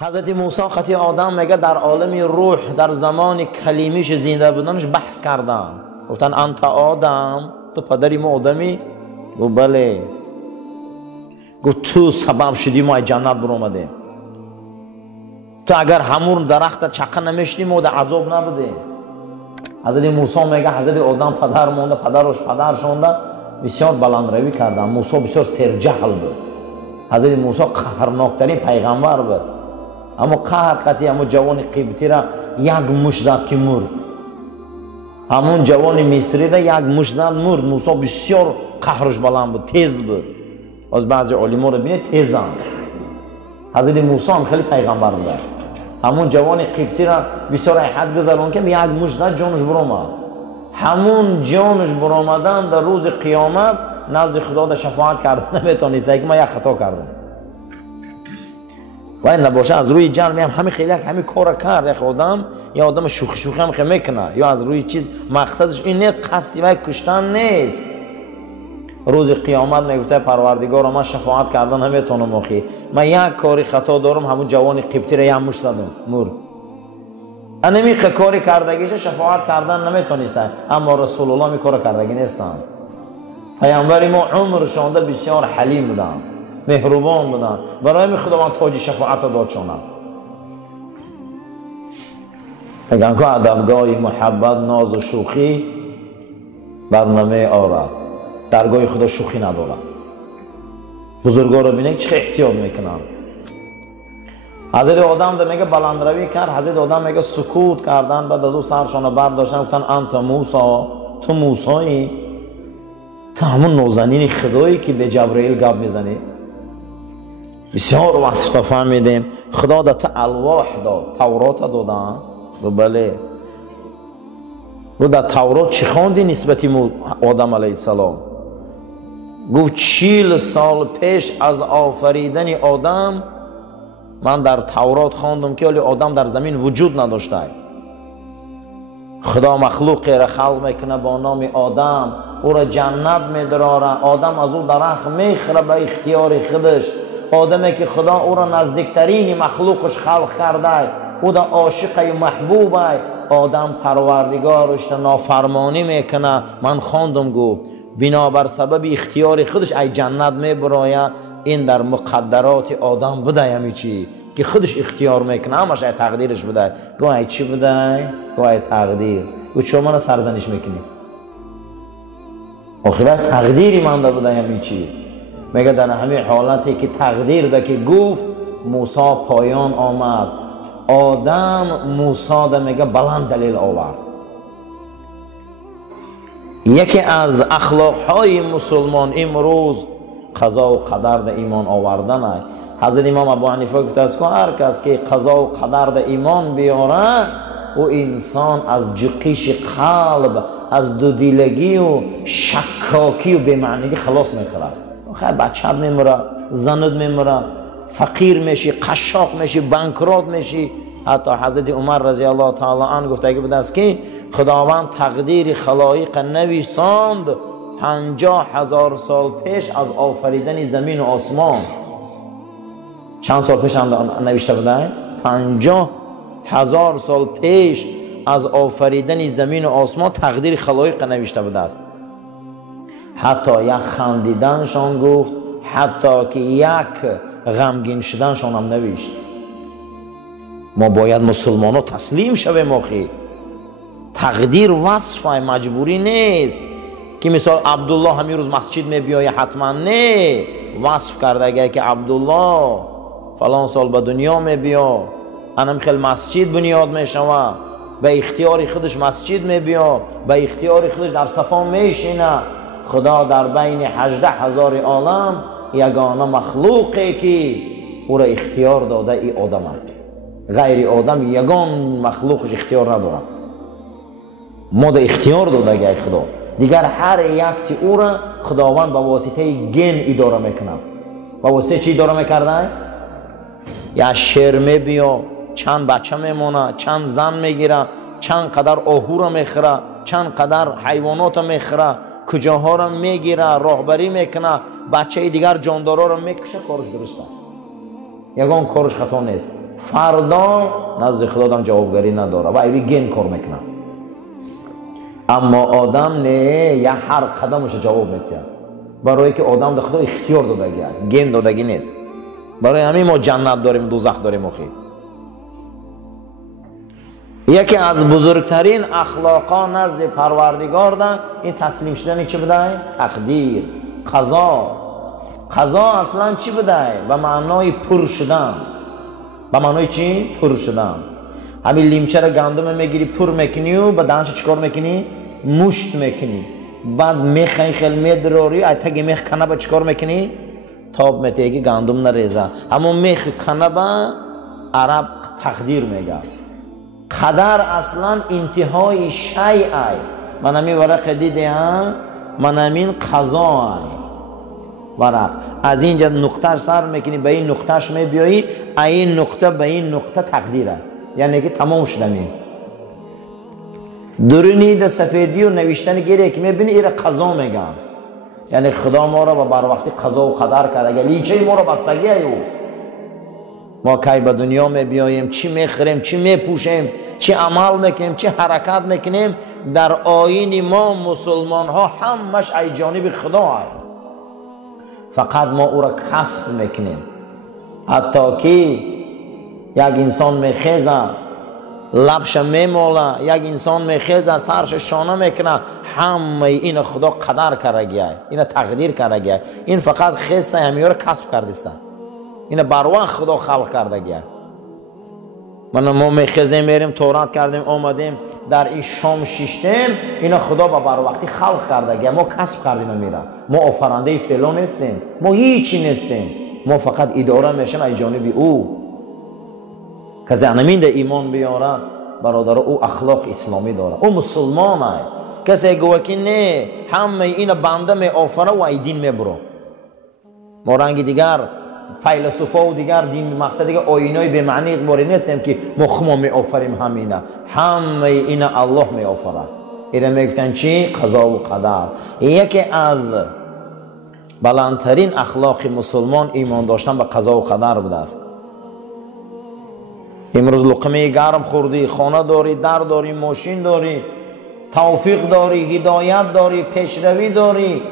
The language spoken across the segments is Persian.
حضرت موسی خطی آدم میگه در عالم روح در زمان کلیمیش زنده بودنش بحث کردن، گفتن انت آدم، تو پدری ما آدمی؟ گفت بله. گفت تو سبب شدی ما جنت برآمدیم، تو اگر همون درخت چقه نمیشتی ما در عذاب نبودیم. حضرت موسی میگه حضرت آدم پدر مونده، پدرش پدر شونده، بسیار بلند روی کردن. موسی بسیار سرجهل بود. حضرت موسی قهرناکترین پیغمبر بود، اما قهر قطعی همون جوان قبطی را یک مشت زد که مرد. همون جوان مصری را یک مشت زد مرد. موسی بسیار قهرش بلند بود، تیز بود. از بعضی علما رو ببینید تیزن. حضرت موسی هم خیلی پیغمبر بود. همون جوان قبطی را بسیار حد گذرون که یک مشت زد جانش برآمد. همون جانش برآمدن در روز قیامت نزد خدا شفاعت کردن نمیتونست که ما یک خطا کردم. و این نباشه از روی جان میام همین خیلی همین کارا کرد خودم، یا آدم شوخی هم خیلی میکنه، یا از روی چیز مقصدش این نیست، قصدی وای کشتن نیست. روز قیامت میگفته پروردگار من شفاعت کردن نمیتونم اخی، من یک کاری خطا دارم، همون جوان قبطی را یک مشت زدم مرد. انمی کاری کردگیش شفاعت کردن نمیتونستن، اما رسول الله می کار کردگی نیستن. پیامبر ما عمرشون بسیار حلیم بودن، مهربان بودن، برای خداوند تاج شفاعت داد شونم. میگن که ادبگاه محبت ناز و شوخی برنامه آرد، درگاه خدا شوخی نداره. بزرگا رو بینید چه احتیاط میکنن. حضرت آدم ده میگه بلندروی کرد، حضرت آدم میگه سکوت کردن، بعد از او سرشان برداشتن گفتن انت موسی، تو موسایی، تو همون نازنین خدایی که به جبرائیل گپ میزنی. بسیار وصف فهمیدیم. خدا ده تو الواح داد، تورات دادن. بله. و در تورات چی خواندی نسبتی آدم علیه السلام؟ گفت 40 سال پیش از آفریدن آدم من در تورات خواندم که ولی آدم در زمین وجود نداشته. خدا مخلوقی را خلق میکنه با نام آدم، او را جنت میدراره، آدم از او درخت میخوره به اختیار خودش. آدمی که خدا او را نزدیکترین مخلوقش خلق کرده، او را عاشق محبوبه، آدم پروردگارش نافرمانی میکنه. من خواندم گفت بنابر سبب اختیار خودش ای جنت میبراید. این در مقدرات آدم بوده، یعنی چی که خودش اختیار میکنه، همش ای تقدیرش بوده. گوه ای چی بوده؟ گوه ای تقدیر. و شما را سرزنش میکنی آخرت تقدیری مانده بوده، یعنی چیز. میگه در همین حالتی که تقدیر ده که گفت موسی پایان آمد، آدم موسی ده میگه بلند دلیل آورد. یکی از اخلاقهای مسلمان امروز قضا و قدر ده ایمان آوردن است. حضرت امام ابو حنیفه گفته است که هر کس که قضا و قدر ده ایمان بیاره، او انسان از جقیش قلب، از دودیلگی و شکاکی و بی‌معنی خلاص میخوره. خیلی بچت میموره، زند میموره، فقیر میشی، قشاق میشی، بانکرات میشی. حتی حضرت عمر رضی الله تعالی عنه گفته بوده است که خداوند تقدیر خلایق نویساند 50,000 سال پیش از آفریدن زمین و آسمان. چند سال پیش نوشته بوده؟ 50,000 سال پیش از آفریدن زمین و آسمان تقدیر خلایق نوشته بوده است. حتی یک خندیدنشان گفت، حتی که یک غمگین شدنشان هم نوشت. ما باید مسلمانان تسلیم شویم آخی. تقدیر وصف مجبوری نیست که مثال عبدالله همین روز مسجد می بیایه حتما، نه. وصف کرده که عبدالله فلان سال به دنیا می بیا، انم خیلی مسجد بنیاد می شود، به اختیار خودش مسجد می بیا، به اختیار خودش در صفا می شینه. خدا در بین 18,000 عالم یگانه مخلوقی که او را اختیار داده ای آدم است. غیر آدم یگان مخلوقش اختیار نداره. ما دا اختیار داده گه خدا. دیگر هر یک او را خداوند با واسطه گن اداره میکنه. با واسطه چی اداره میکرده؟ یا شیر میبیا، چند بچه میمونه، چند زن میگیره، چند قدر آهو را میخوره، چند قدر حیوانات میخوره، کجاها را میگیره، راهبری میکنه، بچه دیگر جاندارا را میکشه. کارش درسته، یگان کارش خطا نیست. فردا نزد خدا آدم جوابگری نداره و ایوی گن کار میکنه. اما آدم نه، یا هر قدمش جواب میده، برای که آدم به خدا اختیار دادگی، گن دادگی نیست. برای همین ما جنت داریم، دوزخ داریم. یکی از بزرگترین اخلاقا نزد پروردگار ده این تسلیم شدن چی بوده؟ تقدیر، قضا. قضا اصلا چی بوده؟ به معنای پر شدن. به معنای چی؟ پر شدن. همین لیمچه را گندم میگیری پر میکنی و به دهنش چیکار میکنی؟ مشت میکنی. بعد میخ خیلی میدروری، ایتگی میخ کنه با چیکار میکنی؟ تاب میتگی گندم نریزه. همون میخ کنه با عرب تقدیر میگه. قدر اصلا انتهای شیء. من همین ورق دیدم، من همین قضا ورق از اینجا نقطهش سر میکنی به این نقطهش میبیایی، این نقطه به این نقطه تقدیره، یعنی که تمام شدمین. درونی ده سفیدی و نوشتن گیره که میبینی ایره قضا میگم، یعنی خدا ما را با بر وقتی قضا و قدر کرد. اگر لیچه ما را بستگی او ما کی به دنیا میبیاییم، چی میخوریم، چی میپوشیم، چی عمل میکنیم، چی حرکت میکنیم، در آیین ما مسلمان ها همش ای جانب خدا هست. فقط ما او را کسب میکنیم. حتی که یک انسان میخیزه لبش میماله، یک انسان میخیزه سرش شانه میکنه، همه این خدا قدر کرده، این تقدیر کرده. این فقط خیزه همیه را کسب کردیستن، این بر وقت خدا خلق کرده گه. ما میخیزیم میریم تورات کردیم آمدیم در این شام شیشتیم، این خدا با بر وقتی خلق کرده گه. ما کسب کردیم میرم، ما آفرنده فعلا نیستیم، ما هیچی نیستیم، ما فقط اداره میشیم ای جانبی او. کسی انمین ده ایمان بیاره برادر او اخلاق اسلامی داره، او مسلمان های. کسی گوه که نه همه این بنده می آفره و ای دین میبرو. ما رنگ دیگر فیلسوفا و دیگر دین مقصد دیگر آینای به معنی اقباری نیستیم که ما خما می آفریم همینه، همه این الله می آفره. ایره میگفتن چی؟ قضا و قدر. یکی از بلندترین اخلاق مسلمان ایمان داشتن به قضا و قدر بوده است. امروز لقمه گرم خوردی، خانه داری، در داری، ماشین داری، توفیق داری، هدایت داری، پیشروی داری،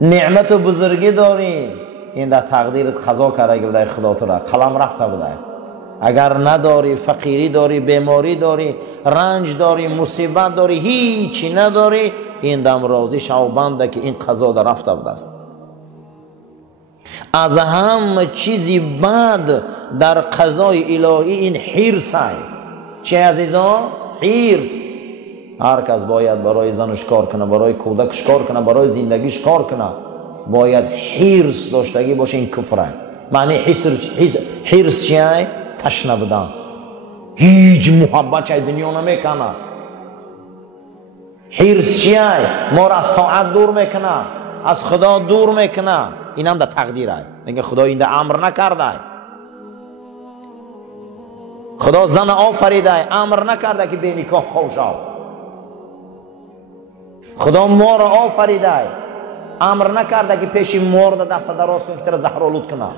نعمت و بزرگی داری، این در تقدیرت قضا کرده بوده خدا تو را، قلم رفته بوده. اگر نداری، فقیری داری، بیماری داری، رنج داری، مصیبت داری، هیچی نداری، این دم راضی شو بنده که این قضا در رفته بوده است. از همه چیزی بد در قضای الهی این حرص است. چه عزیزان؟ حرص. هر کس باید برای زنش کار کنه، برای کودکش کار کنه، برای زندگیش کار کنه، باید حرص داشتگی باشه. این کفره. معنی حرص چیه؟ تشنه بودن، هیچ محبت چه دنیا نمیکنه. حرص چیه؟ ما را از طاعت دور میکنه، از خدا دور میکنه. این هم در تقدیر است. میگه خدا این در امر نکرده، خدا زن آفریده، امر نکرده که به نکاح خوش شو. خدا ما را آفریده، امر نکرده که پیش مرد دست دراز کن که تر زهرآلود کنه.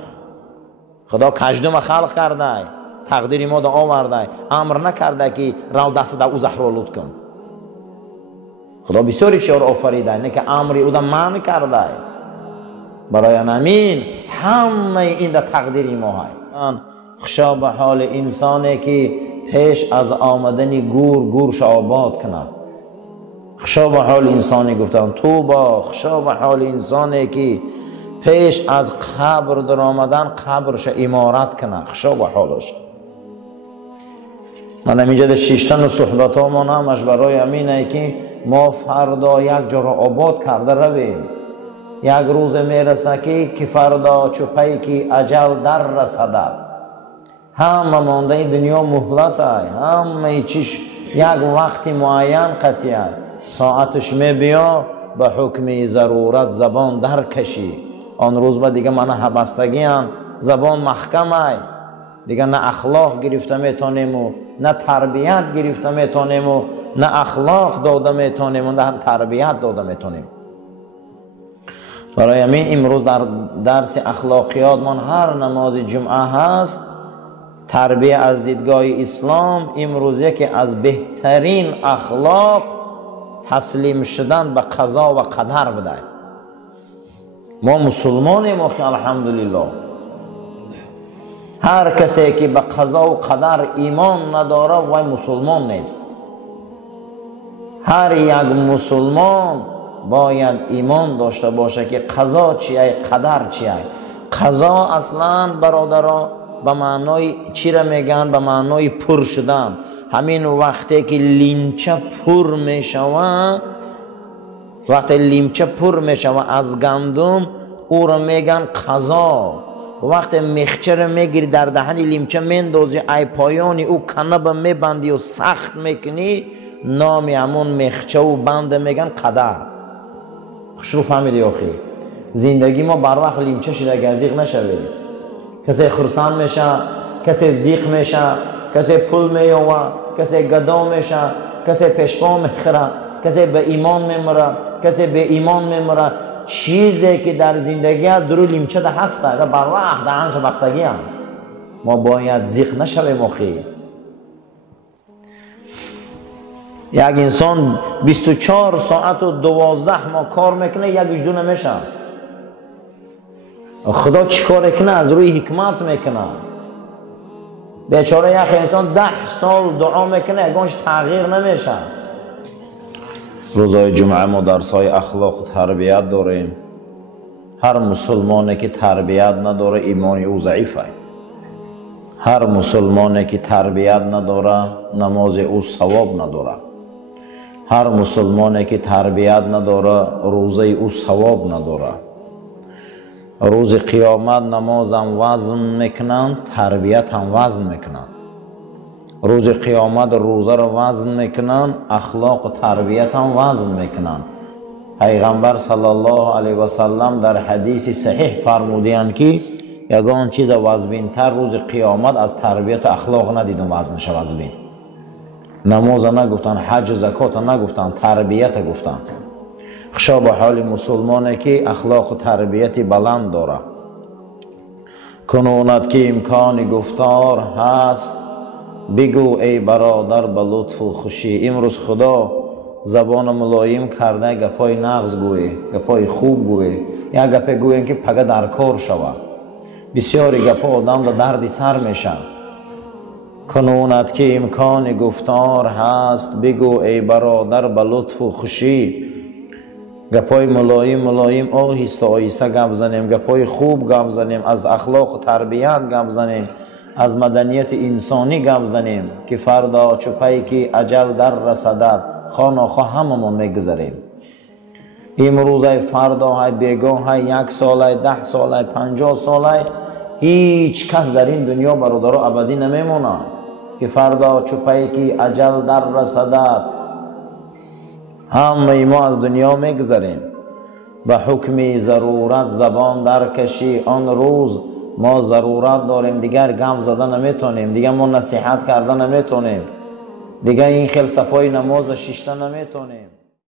خدا کژدم خلق کرده، تقدیر ما را آورده، امر نکرده که رو دست در او زهرآلود کن. خدا بسیاری چیزا را آفریده، نه که امری او را منع کرده. برای همین همه این در تقدیر ما هست. خشا به حال انسانی که پیش از آمدن گورش آباد کنه. خشا به حال انسانی گفتن تو با خشا به حال انسانی که پیش از قبر در آمدن قبرش امارت کنه. خشا به حالش. من همینجا در شیشتن و صحبت ها ما همش برای همینه که ما فردا یک جا را آباد کرده رویم. یک روز میرسه که فردا چوپی که اجل در رسدد. همه مانده دنیا مهلت های، همه چیش یک وقت معین قطعی های. ساعتش میبیا به حکم ضرورت زبان در کشی. آن روز با دیگه من حبستگی هم زبان محکم های، دیگه نه اخلاق گرفته میتونیم و نه تربیت گرفته میتونیم و نه اخلاق داده میتونیم و نه تربیت داده میتونیم. برای همین امروز در درس اخلاقیات من هر نماز جمعه هست تربیه از دیدگاه اسلام. امروز یکی از بهترین اخلاق تسلیم شدن به قضا و قدر بده. ما مسلمانیم و الحمدلله. هر کسی که به قضا و قدر ایمان نداره وای مسلمان نیست. هر یک مسلمان باید ایمان داشته باشه که قضا چیه، قدر چیه. قضا اصلا برادرها به معنای چی را میگن؟ به معنای پر شدن. همین وقتی که لیمچه پر میشوه، وقتی لیمچه پر میشوه از گندم او را میگن قضا. وقتی مخچه را میگیری در دهن لیمچه میندازی ای پایانی او کنه میبندی و سخت میکنی، نام همون مخچه و بند میگن قدر. خوش رو فهمیدی آخی؟ زندگی ما بر وقت لیمچه شده که زیق نشوید. کسی خرسان میشه، کسی زیق میشه، کسی پول میوه، کسی گدا میشه، کسی پشپا میخوره، کسی به ایمان میمره، کسی به ایمان میمره. چیزی که در زندگی هست درو لیمچه ده هسته، ده بر وقت دهنش بستگی هم. ما باید زیق نشویم آخی. یک انسان 24 ساعت و 12 ماه کار میکنه، یکیش دو نمیشه. خدا چی کار کنه؟ از روی حکمت میکنه. بیچاره یک انسان 10 سال دعا میکنه یکانش تغییر نمیشه. روزای جمعه ما درسای اخلاق و تربیت داریم. هر مسلمانی که تربیت نداره ایمانی او ضعیفه. هر مسلمانی که تربیت نداره نماز او ثواب نداره. هر مسلمانی که تربیت نداره روزه او ثواب نداره. روز قیامت نماز هم وزن میکنند، تربیت هم وزن میکنند. روز قیامت روزه را وزن میکنند، اخلاق و تربیت هم وزن میکنند. پیغمبر صلی الله علیه و سلم در حدیث صحیح فرمودند که یگان چیز وزبین تر روز قیامت از تربیت اخلاق ندیدم وزنش وزبین. نماز نگفتن، حج زکات نگفتن، تربیت گفتن. خشا به حال مسلمانی که اخلاق و تربیت بلند داره. کنونت که امکان گفتار هست بگو ای برادر به لطف و خوشی. امروز خدا زبان ملایم کرده گپای نغز گوی، گپای خوب گوی. یک گپ گوین که پگه در کار شود. بسیاری گپا آدم در دردی سر میشه. کنونت که امکان گفتار هست بگو ای برادر به لطف و خوشی. گپای ملایم آهسته آهسته گپ زنیم، گپای خوب گپ زنیم، از اخلاق و تربیت گپ زنیم، از مدنیت انسانی گپ زنیم که فردا چوپایی که اجل در رسدد خاناخواه هممون میگذاریم. امروز های فردا های بیگاه های 1 ساله 10 ساله 50 ساله هیچ کس در این دنیا برادر ابدی نمیمونه که فردا چوپایی که اجل در رسدد همه ما از دنیا میگذاریم. به حکم ضرورت زبان در کشی آن روز ما ضرورت داریم دیگر گم زدن نمیتونیم، دیگر ما نصیحت کردن نمیتونیم، دیگر این خیل صفای نماز شیشته نمیتونیم.